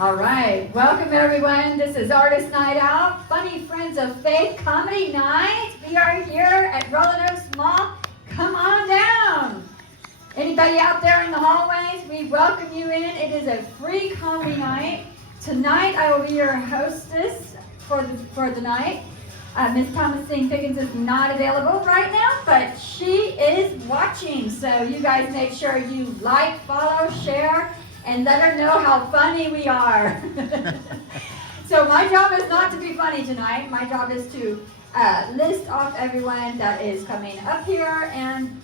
All right, welcome everyone. This is Artist Night Out, Funny Friends of Faith Comedy Night. We are here at Roanoke Mall. Come on down. Anybody out there in the hallways, we welcome you in. It is a free comedy night. Tonight I will be your hostess for the night. Miss Thomasine Pickens is not available right now, but she is watching. So you guys make sure you like, follow, share, and let her know how funny we are. So my job is not to be funny tonight. My job is to list off everyone that is coming up here and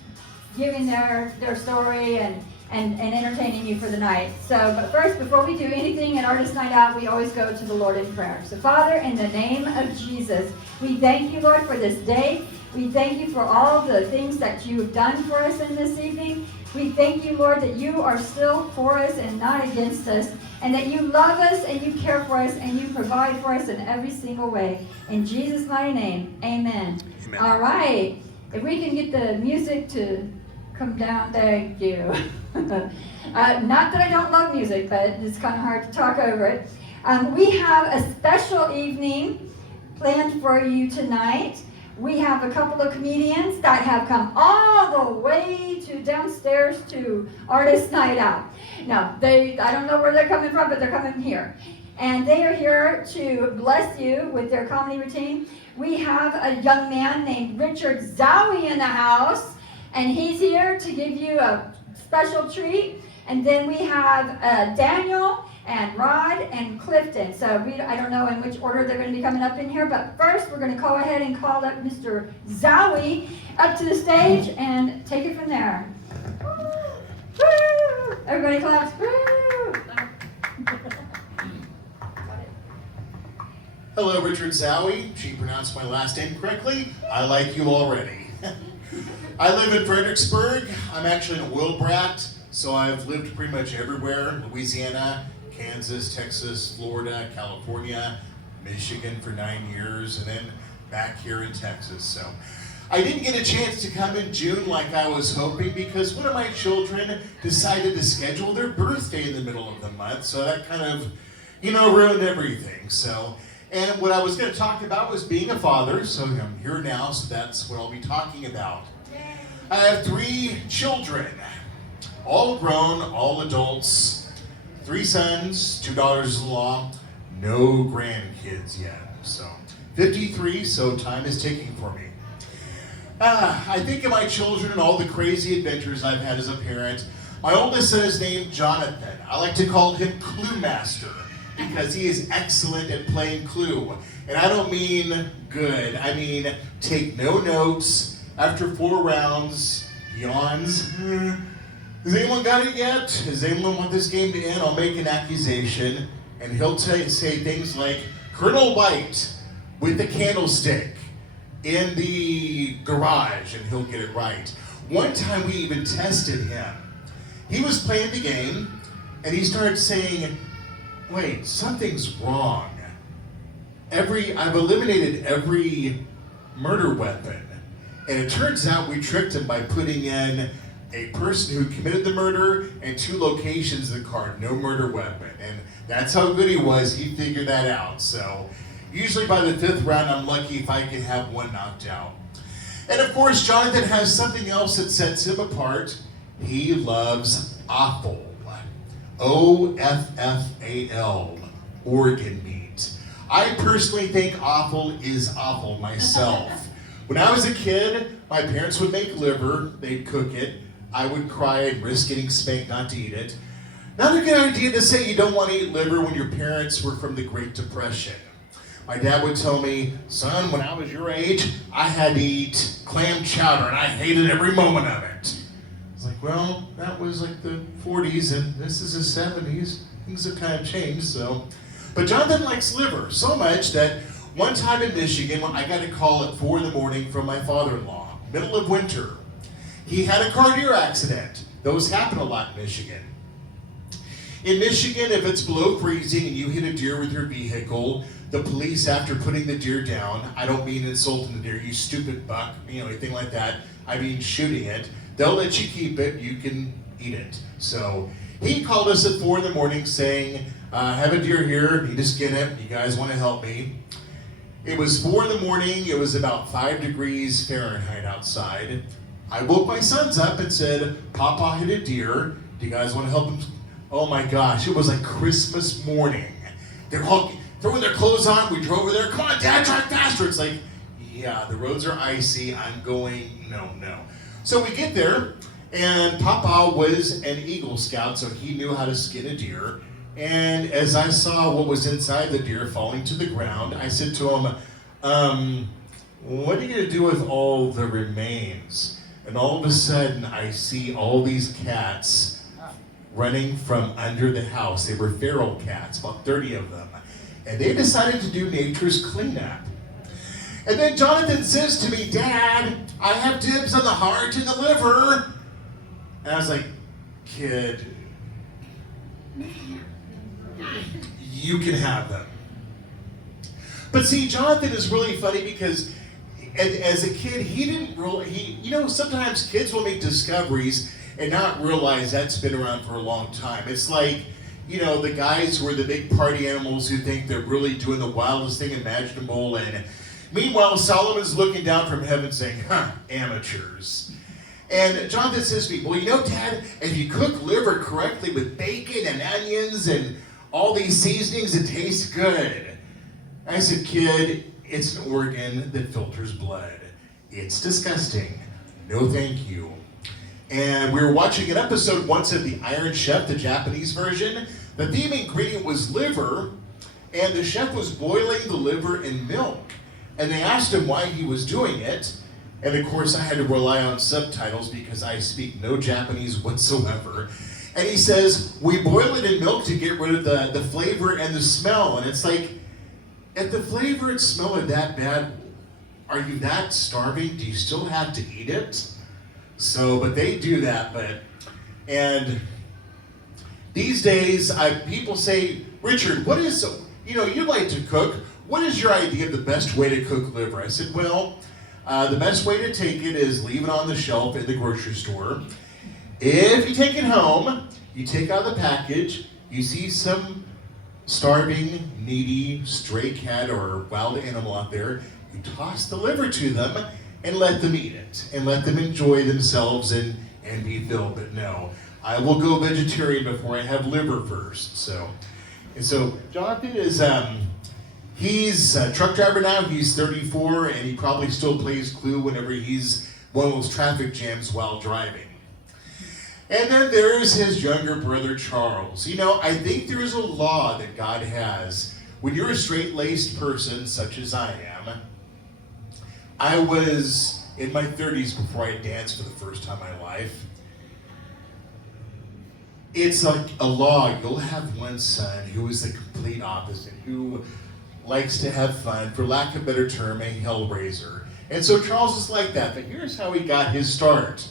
giving their story and entertaining you for the night. So, but first, before we do anything at Artist Night Out, we always go to the Lord in prayer. So Father, in the name of Jesus, we thank you, Lord, for this day. We thank you for all the things that you've done for us in this evening. We thank you, Lord, that you are still for us and not against us, and that you love us and you care for us and you provide for us in every single way. In Jesus' mighty name, amen. Amen. All right. If we can get the music to come down, thank you. Not that I don't love music, but it's kind of hard to talk over it. We have a special evening planned for you tonight. We have a couple of comedians that have come all the way to downstairs to Artist Night Out. Now, I don't know where they're coming from, but they're coming here. And they are here to bless you with their comedy routine. We have a young man named Richard Zowie in the house, and he's here to give you a special treat. And then we have Daniel and Rod and Clifton. So I don't know in which order they're going to be coming up in here, but first we're going to go ahead and call up Mr. Zowie up to the stage and take it from there. Woo! Everybody claps. Woo! Hello, Richard Zowie. She pronounced my last name correctly. I like you already. I live in Fredericksburg. I'm actually an oil brat, so I've lived pretty much everywhere. Louisiana, Kansas, Texas, Florida, California, Michigan for 9 years, and then back here in Texas. So I didn't get a chance to come in June like I was hoping because one of my children decided to schedule their birthday in the middle of the month, so that kind of, ruined everything. And what I was going to talk about was being a father, so I'm here now, so that's what I'll be talking about. I have 3 children, all grown, all adults. 3 sons, 2 daughters-in-law, no grandkids yet. So 53, so time is ticking for me. I think of my children and all the crazy adventures I've had as a parent. My oldest son is named Jonathan. I like to call him Clue Master because he is excellent at playing Clue. And I don't mean good, I mean take no notes. After 4 rounds, yawns. Has anyone got it yet? Does anyone want this game to end? I'll make an accusation, and he'll say things like, Colonel White with the candlestick in the garage, and he'll get it right. One time we even tested him. He was playing the game, and he started saying, wait, something's wrong. I've eliminated every murder weapon. And it turns out we tricked him by putting in a person who committed the murder and 2 locations in the card, no murder weapon. And that's how good he was. He figured that out. So usually by the 5th round, I'm lucky if I can have 1 knocked out. And of course, Jonathan has something else that sets him apart. He loves offal. O-F-F-A-L, organ meat. I personally think offal is awful myself. When I was a kid, my parents would make liver, they'd cook it. I would cry and risk getting spanked not to eat it. Not a good idea to say you don't want to eat liver when your parents were from the Great Depression. My dad would tell me, son, when I was your age, I had to eat clam chowder and I hated every moment of it. I was like, well, that was like the 40s and this is the 70s. Things have kind of changed, so. But Jonathan likes liver so much that one time in Michigan, I got a call at 4 in the morning from my father-in-law, middle of winter. He had a car deer accident. Those happen a lot in Michigan. In Michigan, if it's below freezing and you hit a deer with your vehicle, the police, after putting the deer down, I don't mean insulting the deer, you stupid buck, anything like that, I mean shooting it, they'll let you keep it, you can eat it. So He called us at 4 in the morning saying, I have a deer here, need to skin it, you guys want to help me? It was 4 in the morning, it was about 5 degrees Fahrenheit outside. I woke my sons up and said, Papa hit a deer, do you guys want to help him? Oh my gosh, it was like Christmas morning. They're all throwing their clothes on, we drove over there, come on Dad, drive faster. It's like, yeah, the roads are icy, I'm going, no. So we get there, and Papa was an Eagle Scout, so he knew how to skin a deer. And as I saw what was inside the deer falling to the ground, I said to him, what are you going to do with all the remains? And all of a sudden, I see all these cats running from under the house. They were feral cats, about 30 of them. And they decided to do nature's cleanup. And then Jonathan says to me, Dad, I have dibs on the heart and the liver. And I was like, kid, you can have them. But see, Jonathan is really funny because as a kid, he didn't really, sometimes kids will make discoveries and not realize that's been around for a long time. It's like, the guys who are the big party animals who think they're really doing the wildest thing imaginable, and meanwhile, Solomon's looking down from heaven saying, amateurs. And Jonathan says to me, well, Dad, if you cook liver correctly with bacon and onions and all these seasonings, it tastes good. I said, kid, it's an organ that filters blood. It's disgusting. No thank you. And we were watching an episode once of the Iron Chef, the Japanese version. The theme ingredient was liver, and the chef was boiling the liver in milk. And they asked him why he was doing it. And of course, I had to rely on subtitles because I speak no Japanese whatsoever. And he says, we boil it in milk to get rid of the flavor and the smell. And it's like, if the flavor and smell are that bad, are you that starving? Do you still have to eat it? But they do that. And these days, people say, Richard, you like to cook. What is your idea of the best way to cook liver? I said, well, the best way to take it is leave it on the shelf in the grocery store. If you take it home, you take out the package, you see some starving, needy, stray cat or wild animal out there, you toss the liver to them and let them eat it and let them enjoy themselves and be filled. But no, I will go vegetarian before I have liver first. So Jonathan is, he's a truck driver now, he's 34, and he probably still plays Clue whenever he's one of those traffic jams while driving. And then there's his younger brother, Charles. I think there is a law that God has. When you're a straight-laced person, such as I am, I was in my 30s before I danced for the first time in my life. It's like a law. You'll have one son who is the complete opposite, who likes to have fun, for lack of a better term, a hellraiser. And so Charles is like that, but here's how he got his start.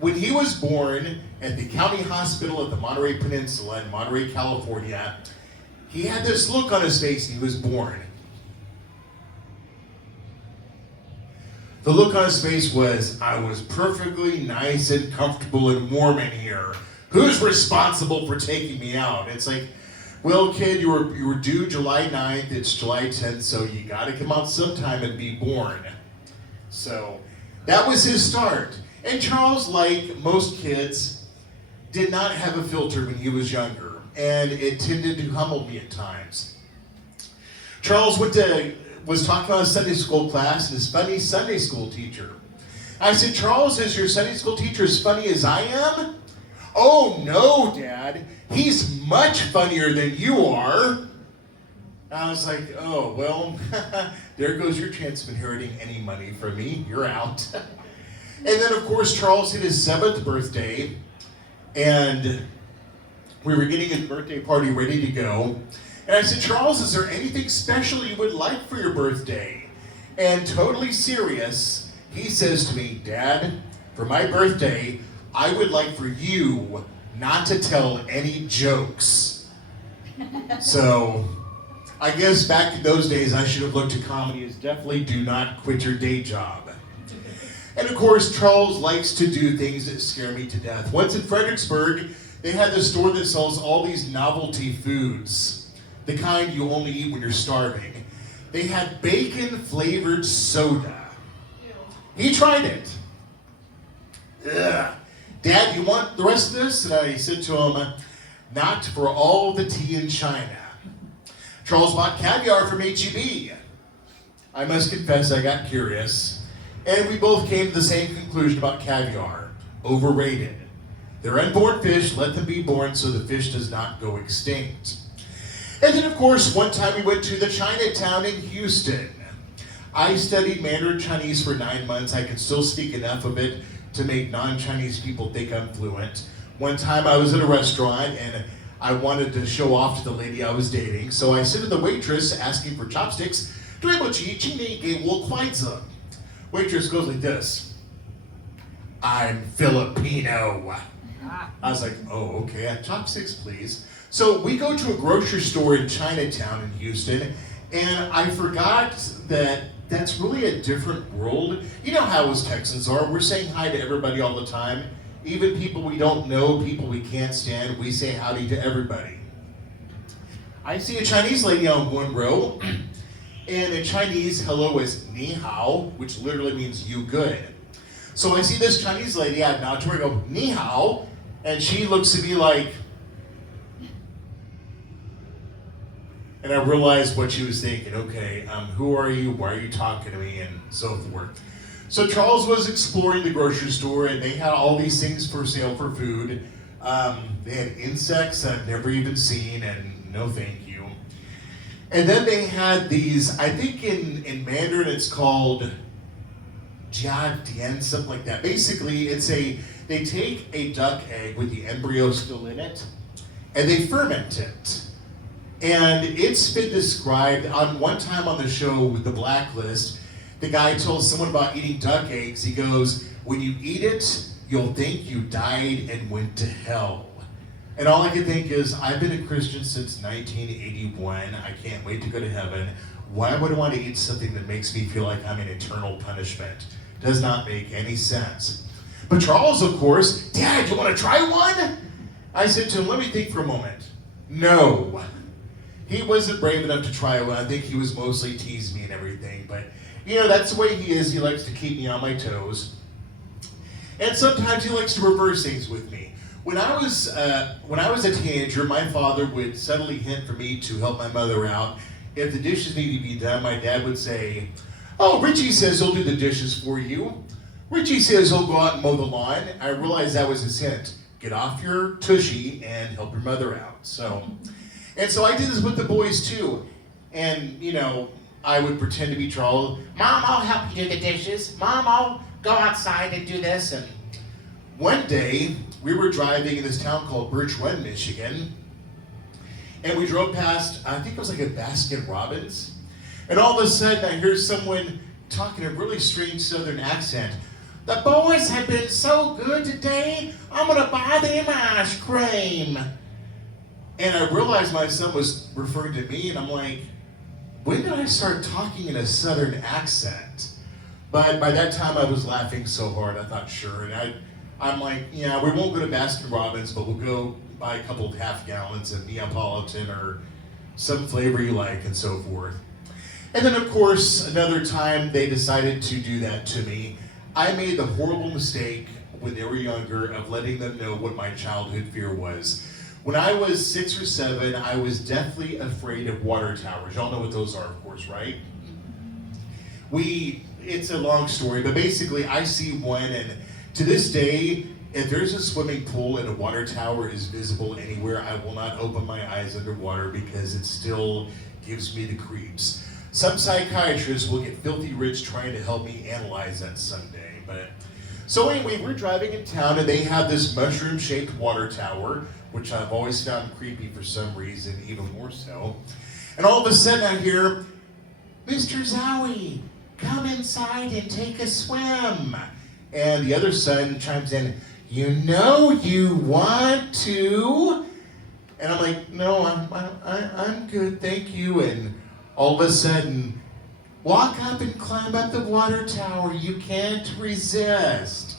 When he was born at the county hospital at the Monterey Peninsula in Monterey, California, he had this look on his face when he was born. The look on his face was, I was perfectly nice and comfortable and warm in here. Who's responsible for taking me out? It's like, well, kid, you were due July 9th, it's July 10th, so you gotta come out sometime and be born. So that was his start. And Charles, like most kids, did not have a filter when he was younger, and it tended to humble me at times. Charles was talking about his Sunday school class and his funny Sunday school teacher. I said, Charles, is your Sunday school teacher as funny as I am? Oh, no, Dad. He's much funnier than you are. I was like, oh, well, there goes your chance of inheriting any money from me. You're out. And then, of course, Charles hit his 7th birthday, and we were getting his birthday party ready to go. And I said, Charles, is there anything special you would like for your birthday? And totally serious, he says to me, Dad, for my birthday, I would like for you not to tell any jokes. So I guess back in those days, I should have looked at comedy as definitely do not quit your day job. And of course, Charles likes to do things that scare me to death. Once in Fredericksburg, they had this store that sells all these novelty foods, the kind you only eat when you're starving. They had bacon-flavored soda. He tried it. Ugh. Dad, you want the rest of this? And I said to him, not for all the tea in China. Charles bought caviar from H-E-B. I must confess I got curious, and we both came to the same conclusion about caviar. Overrated. They're unborn fish, let them be born so the fish does not go extinct. And then, of course, one time we went to the Chinatown in Houston. I studied Mandarin Chinese for 9 months. I can still speak enough of it to make non-Chinese people think I'm fluent. One time I was at a restaurant and I wanted to show off to the lady I was dating, so I said to the waitress asking for chopsticks, waitress goes like this, I'm Filipino. I was like, oh, okay, chopsticks, please. So we go to a grocery store in Chinatown in Houston, and I forgot that that's really a different world. You know how us Texans are. We're saying hi to everybody all the time. Even people we don't know, people we can't stand, we say howdy to everybody. I see a Chinese lady on one row, and in Chinese, hello is ni hao, which literally means you good. So I see this Chinese lady, I nod to her and go, ni hao, and she looks at me like, and I realized what she was thinking. Okay, who are you? Why are you talking to me? And so forth. So Charles was exploring the grocery store, and they had all these things for sale for food. They had insects I've never even seen, and no thank you. And then they had these, I think in Mandarin it's called jia dian, something like that. Basically, they take a duck egg with the embryo still in it, and they ferment it. And it's been described, on one time on the show with The Blacklist, the guy told someone about eating duck eggs. He goes, when you eat it, you'll think you died and went to hell. And all I can think is, I've been a Christian since 1981. I can't wait to go to heaven. Why would I want to eat something that makes me feel like I'm in eternal punishment? Does not make any sense. But Charles, of course, Dad, you want to try one? I said to him, let me think for a moment. No. He wasn't brave enough to try one. I think he was mostly teasing me and everything. But, you know, that's the way he is. He likes to keep me on my toes. And sometimes he likes to reverse things with me. When I was a teenager, my father would subtly hint for me to help my mother out. If the dishes needed to be done, my dad would say, oh, Richie says he'll do the dishes for you. Richie says he'll go out and mow the lawn. I realized that was his hint. Get off your tushy and help your mother out. And so I did this with the boys too. And, you know, I would pretend to be Charles. Mom, I'll help you do the dishes. Mom, I'll go outside and do this. And one day, we were driving in this town called Birch Run, Michigan. And we drove past, I think it was like a Baskin Robbins. And all of a sudden, I hear someone talking in a really strange Southern accent. The boys have been so good today, I'm going to buy them ice cream. And I realized my son was referring to me, and I'm like, when did I start talking in a Southern accent? But by that time, I was laughing so hard, I thought, sure. And I'm like, yeah, we won't go to Baskin Robbins, but we'll go buy a couple of half gallons of Neapolitan or some flavor you like, and so forth. And then, of course, another time they decided to do that to me. I made the horrible mistake when they were younger of letting them know what my childhood fear was. When I was 6 or 7, I was deathly afraid of water towers. Y'all know what those are, of course, right? It's a long story, but basically I see one, and to this day, if there's a swimming pool and a water tower is visible anywhere, I will not open my eyes underwater because it still gives me the creeps. Some psychiatrists will get filthy rich trying to help me analyze that someday. So anyway, we're driving in town, and they have this mushroom-shaped water tower, which I've always found creepy for some reason, even more so. And all of a sudden I hear, Mr. Zowie, come inside and take a swim. And the other son chimes in, you know you want to. And I'm like, no, I'm good, thank you. And all of a sudden, walk up and climb up the water tower. You can't resist.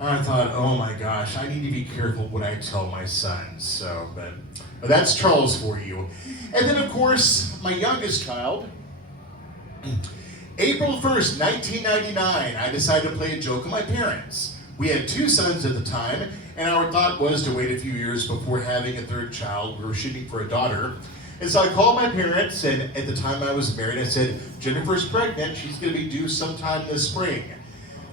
I thought, oh my gosh, I need to be careful what I tell my sons. So, but that's Charles for you. And then, of course, my youngest child, April 1st, 1999, I decided to play a joke on my parents. We had 2 sons at the time, and our thought was to wait a few years before having a 3rd child. We were shooting for a daughter. And so I called my parents, and at the time I was married, I said, Jennifer's pregnant, she's going to be due sometime this spring.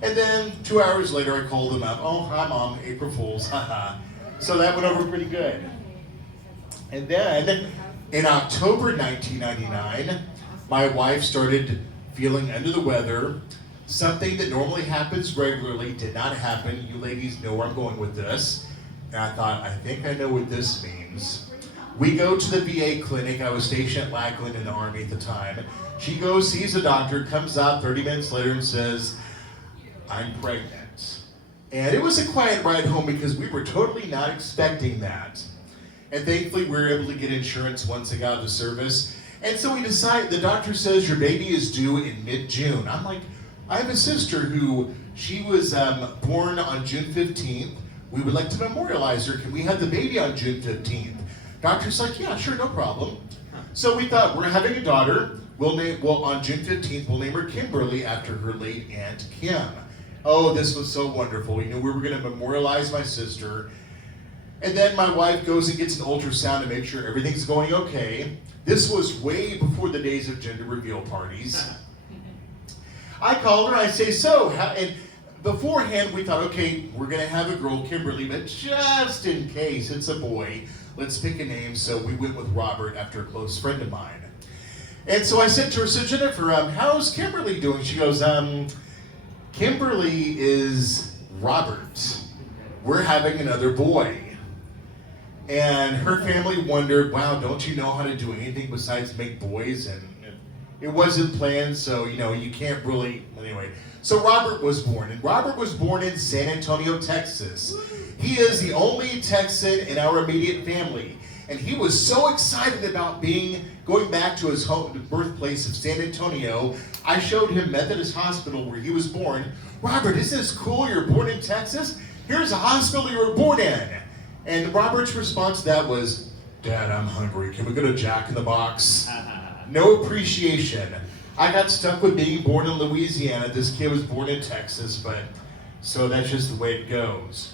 And then 2 hours later I called them up, oh, hi Mom, April Fools, haha. So that went over pretty good. And then in October 1999, my wife started feeling under the weather. Something that normally happens regularly did not happen. You ladies know where I'm going with this. And I thought, I think I know what this means. We go to the VA clinic. I was stationed at Lackland in the Army at the time. She goes, sees a doctor, comes out 30 minutes later and says, I'm pregnant. And it was a quiet ride home because we were totally not expecting that. And thankfully we were able to get insurance once I got out of the service. And so we decided, the doctor says your baby is due in mid-June. I'm like, I have a sister who, she was born on June 15th. We would like to memorialize her. Can we have the baby on June 15th? Doctor's like, yeah, sure, no problem. So we thought, we're having a daughter. On June 15th, we'll name her Kimberly after her late Aunt Kim. Oh, this was so wonderful. We knew we were going to memorialize my sister. And then my wife goes and gets an ultrasound to make sure everything's going okay. This was way before the days of gender reveal parties. I called her, I say, and beforehand we thought, okay, we're going to have a girl, Kimberly, but just in case it's a boy, let's pick a name. So we went with Robert after a close friend of mine. And so I said to her, so Jennifer, how's Kimberly doing? She goes, Kimberly is Robert. We're having another boy. And her family wondered, wow, don't you know how to do anything besides make boys? And it wasn't planned, so, you can't really, anyway. So Robert was born, and Robert was born in San Antonio, Texas. He is the only Texan in our immediate family. And he was so excited about going back to his home, the birthplace of San Antonio. I showed him Methodist Hospital where he was born. Robert, isn't this cool? You're born in Texas? Here's a hospital you were born in. And Robert's response to that was, Dad, I'm hungry. Can we go to Jack in the Box? No appreciation. I got stuck with being born in Louisiana. This kid was born in Texas, so that's just the way it goes.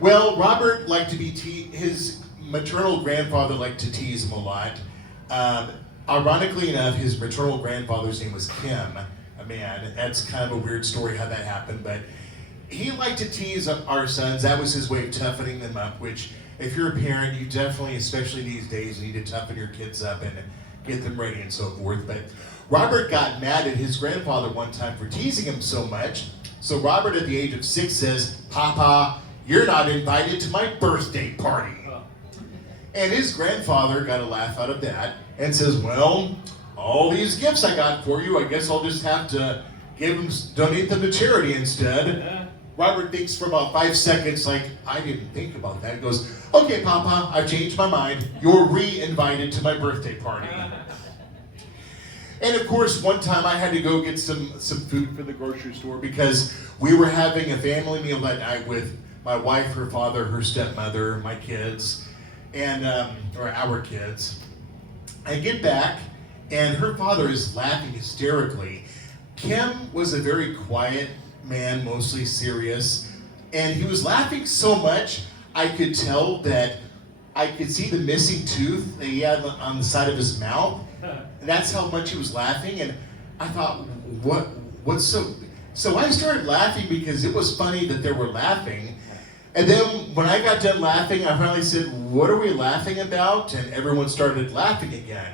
Well, Robert liked to be his maternal grandfather liked to tease him a lot. Ironically enough, his maternal grandfather's name was Kim, a man. That's kind of a weird story how that happened, but he liked to tease our sons. That was his way of toughening them up, which if you're a parent, you definitely, especially these days, need to toughen your kids up and get them ready and so forth. But Robert got mad at his grandfather one time for teasing him so much. So Robert, at the age of 6, says, Papa, you're not invited to my birthday party. And his grandfather got a laugh out of that and says, well, all these gifts I got for you, I guess I'll just have to donate them to charity instead. Robert thinks for about 5 seconds, like, I didn't think about that. He goes, okay, Papa, I've changed my mind. You're re-invited to my birthday party. And of course, one time I had to go get some food for the grocery store because we were having a family meal that night with my wife, her father, her stepmother, my kids, and or our kids. I get back, and her father is laughing hysterically. Kim was a very quiet man, mostly serious, and he was laughing so much I could tell that I could see the missing tooth that he had on the side of his mouth. That's how much he was laughing, and I thought, what's so I started laughing because it was funny that they were laughing. And then when I got done laughing, I finally said, what are we laughing about? And everyone started laughing again.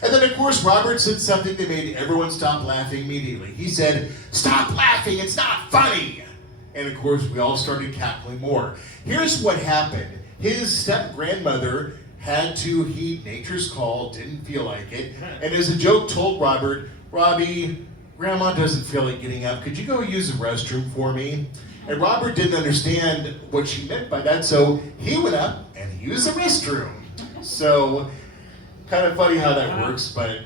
And then, of course, Robert said something that made everyone stop laughing immediately. He said, stop laughing, it's not funny. And, of course, we all started cackling more. Here's what happened. His step-grandmother had to heed nature's call, didn't feel like it, and as a joke told Robert, Robbie, Grandma doesn't feel like getting up. Could you go use the restroom for me? And Robert didn't understand what she meant by that, so he went up and he used the restroom. So, kind of funny how that works, but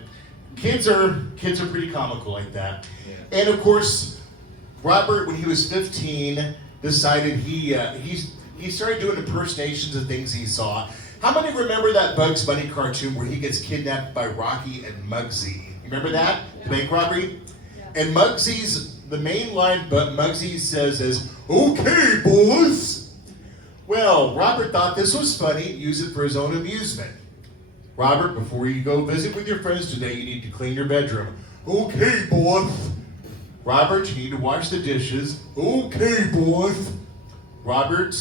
Kids are pretty comical like that. Yeah. And of course, Robert, when he was 15, decided he started doing impersonations of things he saw. How many remember that Bugs Bunny cartoon where he gets kidnapped by Rocky and Muggsy? You remember that? The bank robbery? Yeah. And the main line Muggsy says is, "Okay, boys." Well, Robert thought this was funny and used it for his own amusement. "Robert, before you go visit with your friends today, you need to clean your bedroom." "Okay, boss." "Robert, you need to wash the dishes." "Okay, boss." "Robert,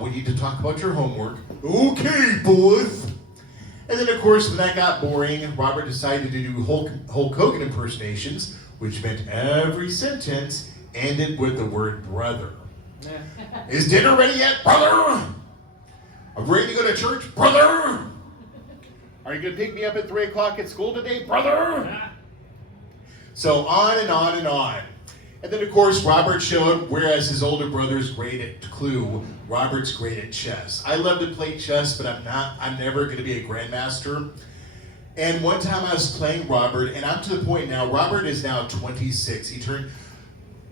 we need to talk about your homework." "Okay, boss." And then, of course, when that got boring, Robert decided to do Hulk Hogan impersonations, which meant every sentence ended with the word brother. "Is dinner ready yet, brother? I'm ready to go to church, brother. Are you going to pick me up at 3 o'clock at school today, brother?" So on and on and on. And then, of course, Robert showed, whereas his older brother's great at Clue, Robert's great at chess. I love to play chess, but I'm never going to be a grandmaster. And one time I was playing Robert, and I'm to the point now, Robert is now 26.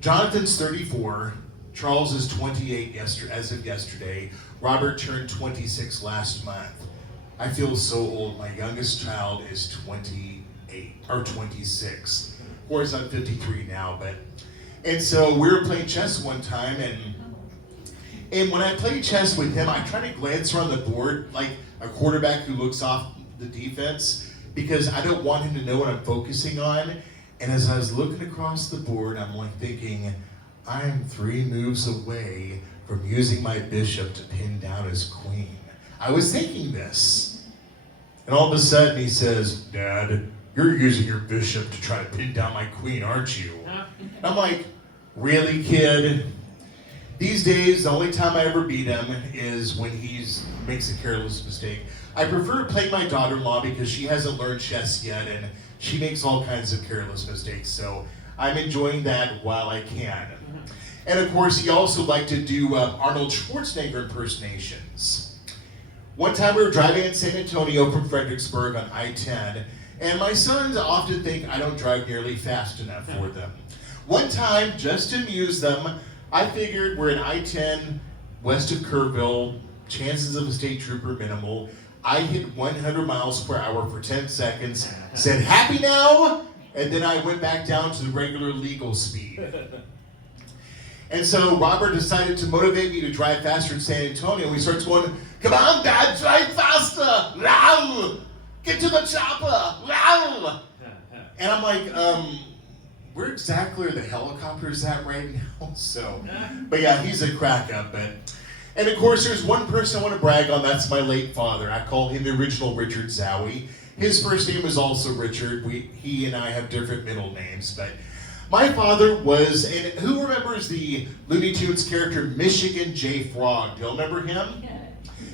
Jonathan's 34, Charles is 28 as of yesterday. Robert turned 26 last month. I feel so old. My youngest child is 28, or 26. Of course, I'm 53 now, and so we were playing chess one time, and when I play chess with him, I try to glance around the board like a quarterback who looks off the defense, because I don't want him to know what I'm focusing on. And as I was looking across the board, I'm like thinking, I'm 3 moves away from using my bishop to pin down his queen. I was thinking this. And all of a sudden he says, "Dad, you're using your bishop to try to pin down my queen, aren't you?" I'm like, "Really, kid?" These days, the only time I ever beat him is when he makes a careless mistake. I prefer playing my daughter-in-law because she hasn't learned chess yet, and she makes all kinds of careless mistakes. So I'm enjoying that while I can. And of course, he also liked to do Arnold Schwarzenegger impersonations. One time we were driving in San Antonio from Fredericksburg on I-10, and my sons often think I don't drive nearly fast enough for them. One time, just to amuse them, I figured we're in I-10 west of Kerrville, chances of a state trooper minimal. I hit 100 miles per hour for 10 seconds, said, "Happy now?" And then I went back down to the regular legal speed. And so Robert decided to motivate me to drive faster in San Antonio. We started going, "Come on, Dad, drive faster! Wow! Get to the chopper! Wow!" And I'm like, where exactly are the helicopters at right now? So, but yeah, he's a crack up. And of course, there's one person I want to brag on. That's my late father. I call him the original Richard Zowie. His first name was also Richard. He and I have different middle names, but my father was, and who remembers the Looney Tunes character Michigan J. Frog? Do y'all remember him?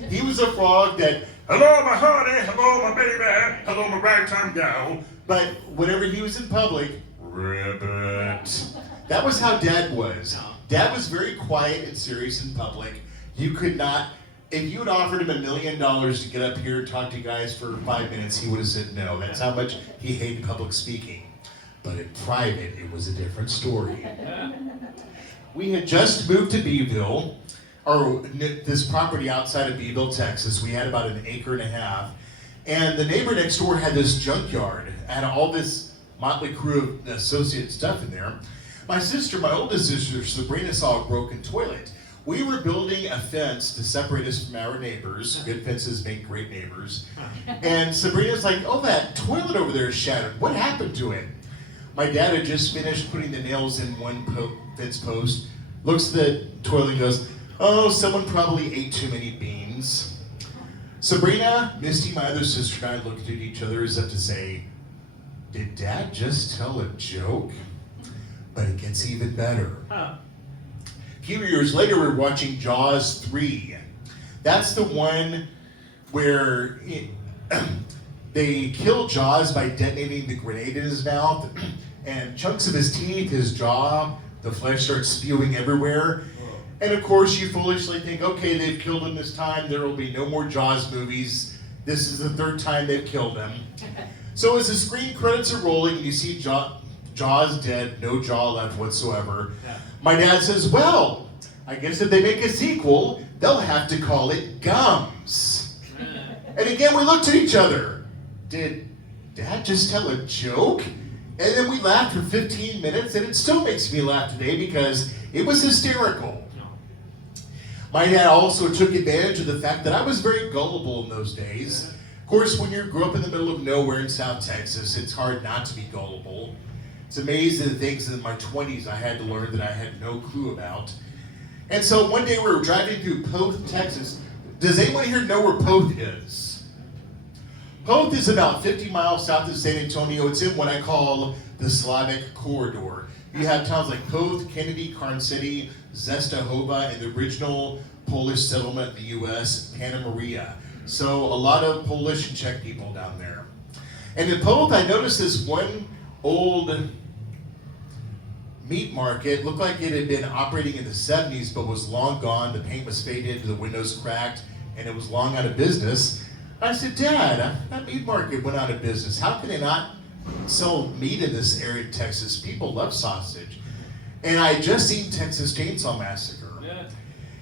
He was a frog that, "Hello, my honey, hello, my baby, hello, my ragtime gal." But whenever he was in public, "Ribbit." That was how Dad was. Dad was very quiet and serious in public. You could not, if you had offered him $1 million to get up here and talk to you guys for 5 minutes, he would have said no. That's how much he hated public speaking. But in private, it was a different story. We had just moved to Beeville, or this property outside of Beeville, Texas. We had about 1.5 acres. And the neighbor next door had this junkyard, had all this motley crew of associate stuff in there. My oldest sister, Sabrina, saw a broken toilet. We were building a fence to separate us from our neighbors. Good fences make great neighbors. And Sabrina's like, "Oh, that toilet over there is shattered. What happened to it?" My dad had just finished putting the nails in one fence post, looks at the toilet and goes, "Oh, someone probably ate too many beans." Sabrina, Misty, my other sister, and I looked at each other as if to say, did Dad just tell a joke? But it gets even better. A few years later, we were watching Jaws 3. That's the one where they kill Jaws by detonating the grenade in his mouth, and chunks of his teeth, his jaw, the flesh starts spewing everywhere. And of course, you foolishly think, okay, they've killed him this time. There will be no more Jaws movies. This is the third time they've killed him. So as the screen credits are rolling and you see Jaws dead, no jaw left whatsoever, my dad says, well, I guess if they make a sequel, they'll have to call it Gums. And again, we looked at each other. Did Dad just tell a joke? And then we laughed for 15 minutes, and it still makes me laugh today because it was hysterical. My dad also took advantage of the fact that I was very gullible in those days. Of course, when you grew up in the middle of nowhere in South Texas, it's hard not to be gullible. It's amazing the things in my 20s I had to learn that I had no clue about. And so one day we were driving through Poth, Texas. Does anyone here know where Poth is? Poth is about 50 miles south of San Antonio. It's in what I call the Slavic corridor. You have towns like Poth, Kennedy, Karn City, Zestahova, and the original Polish settlement in the U.S., Panna Maria. So a lot of Polish and Czech people down there. And in Poth, I noticed this one old meat market. Looked like it had been operating in the 70s, but was long gone. The paint was faded, the windows cracked, and it was long out of business. I said, Dad, that meat market went out of business. How can they not sell meat in this area of Texas? People love sausage. And I had just seen Texas Chainsaw Massacre. Yeah.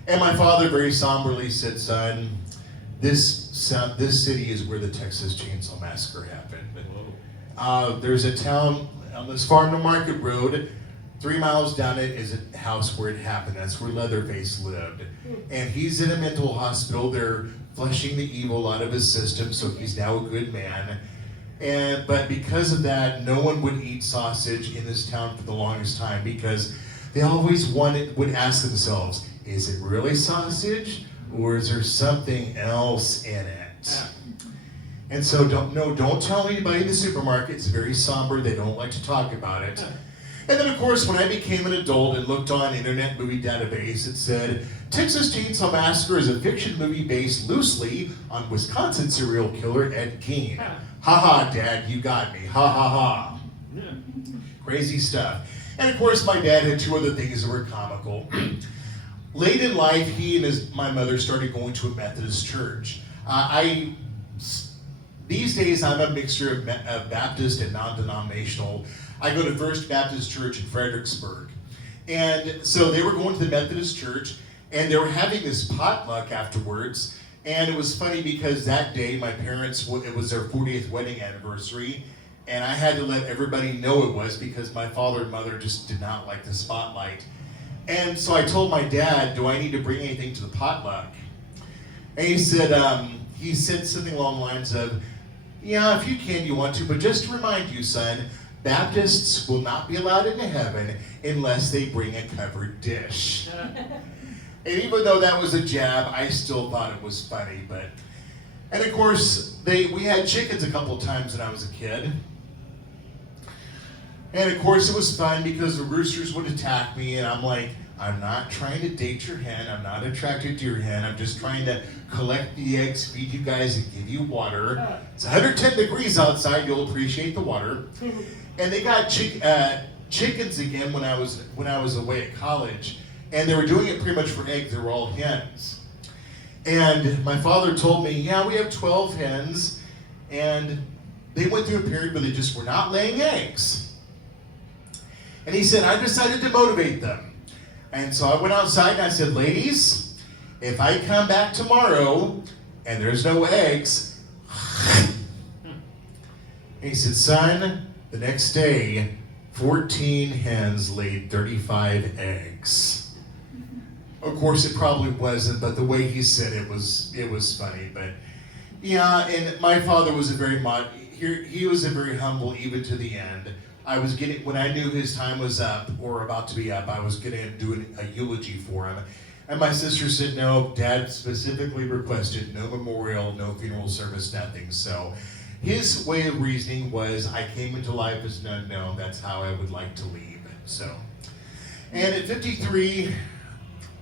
And my father very somberly said, son, this city is where the Texas Chainsaw Massacre happened. There's a town on this Farm to Market Road. 3 miles down it is a house where it happened. That's where Leatherface lived. And he's in a mental hospital. They're flushing the evil out of his system, so he's now a good man. But because of that, no one would eat sausage in this town for the longest time because they always would ask themselves, is it really sausage or is there something else in it? And so don't tell anybody in the supermarket. It's very somber. They don't like to talk about it. And then, of course, when I became an adult and looked on Internet Movie Database, it said, Texas Chainsaw Massacre is a fiction movie based loosely on Wisconsin serial killer Ed Gein. Ha ha, Dad, you got me. Ha ha ha. Yeah. Crazy stuff. And, of course, my dad had two other things that were comical. Late in life, he and my mother started going to a Methodist church. These days, I'm a mixture of Baptist and non-denominational. I go to First Baptist Church in Fredericksburg. And so they were going to the Methodist church, and they were having this potluck afterwards. And it was funny because that day, my parents, it was their 40th wedding anniversary, and I had to let everybody know it was because my father and mother just did not like the spotlight. And so I told my dad, do I need to bring anything to the potluck? And he said something along the lines of, yeah, if you can, you want to, but just to remind you, son, Baptists will not be allowed into heaven unless they bring a covered dish. And even though that was a jab, I still thought it was funny. And of course, we had chickens a couple of times when I was a kid. And of course, it was fun because the roosters would attack me, and I'm like, I'm not trying to date your hen. I'm not attracted to your hen. I'm just trying to collect the eggs, feed you guys, and give you water. It's 110 degrees outside. You'll appreciate the water. And they got chickens again when I was away at college, and they were doing it pretty much for eggs. They were all hens. And my father told me, yeah, we have 12 hens, and they went through a period where they just were not laying eggs. And he said, I decided to motivate them. And so I went outside and I said, ladies, if I come back tomorrow and there's no eggs, and he said, son, the next day, 14 hens laid 35 eggs. Of course, it probably wasn't, but the way he said it was funny. But yeah, and my father was he was a very humble even to the end. When I knew his time was up or about to be up, I was getting to do a eulogy for him. And my sister said, no, Dad specifically requested no memorial, no funeral service, nothing. So his way of reasoning was, I came into life as an unknown. That's how I would like to leave. So, and at 53,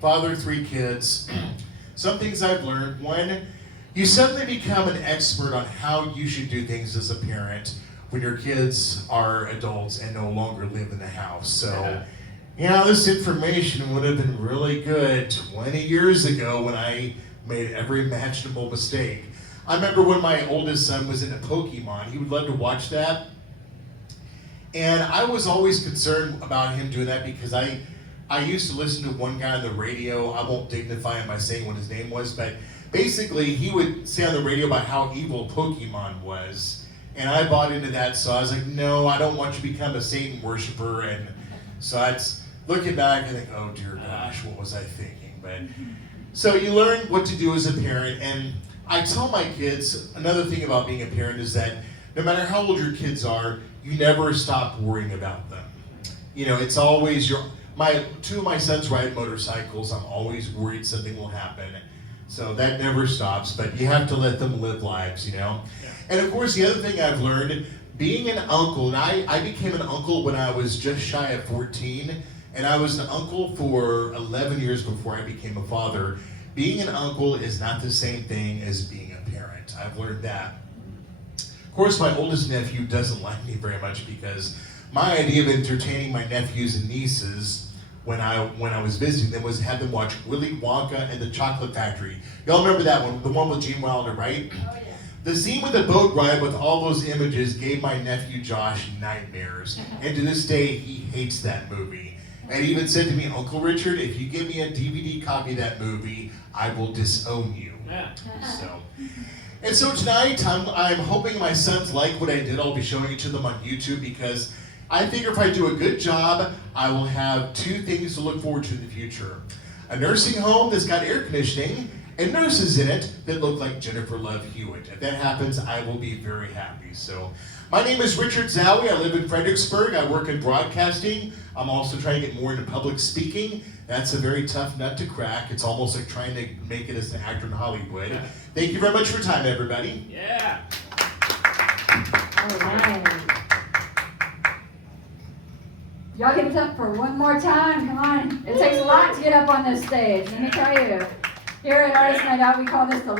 father of 3 kids, some things I've learned. One, you suddenly become an expert on how you should do things as a parent when your kids are adults and no longer live in the house. So, this information would have been really good 20 years ago when I made every imaginable mistake. I remember when my oldest son was into Pokemon, he would love to watch that. And I was always concerned about him doing that because I used to listen to one guy on the radio. I won't dignify him by saying what his name was, but basically he would say on the radio about how evil Pokemon was. And I bought into that, so I was like, no, I don't want you to become a Satan worshiper. And so looking back, I think, oh dear gosh, what was I thinking? But so you learn what to do as a parent, and I tell my kids, another thing about being a parent is that no matter how old your kids are, you never stop worrying about them. You know, it's always two of my sons ride motorcycles. I'm always worried something will happen. So that never stops, but you have to let them live lives, you know? And of course, the other thing I've learned, being an uncle, and I became an uncle when I was just shy of 14, and I was an uncle for 11 years before I became a father. Being an uncle is not the same thing as being a parent. I've learned that. Of course, my oldest nephew doesn't like me very much because my idea of entertaining my nephews and nieces when I was visiting them was have them watch Willy Wonka and the Chocolate Factory. Y'all remember that one, the one with Gene Wilder, right? Oh, yeah. The scene with the boat ride with all those images gave my nephew Josh nightmares. And to this day, he hates that movie. And he even said to me, Uncle Richard, if you give me a DVD copy of that movie, I will disown you. Yeah. So tonight, I'm hoping my sons like what I did. I'll be showing it to them on YouTube because I figure if I do a good job, I will have two things to look forward to in the future. A nursing home that's got air conditioning and nurses in it that look like Jennifer Love Hewitt. If that happens, I will be very happy. So, my name is Richard Zowie. I live in Fredericksburg. I work in broadcasting. I'm also trying to get more into public speaking. That's a very tough nut to crack. It's almost like trying to make it as an actor in Hollywood. Thank you very much for your time, everybody. Yeah. All right. Y'all give it up for one more time. Come on. It takes a lot to get up on this stage. Let me tell you. Here at Artist Night Out, we call this the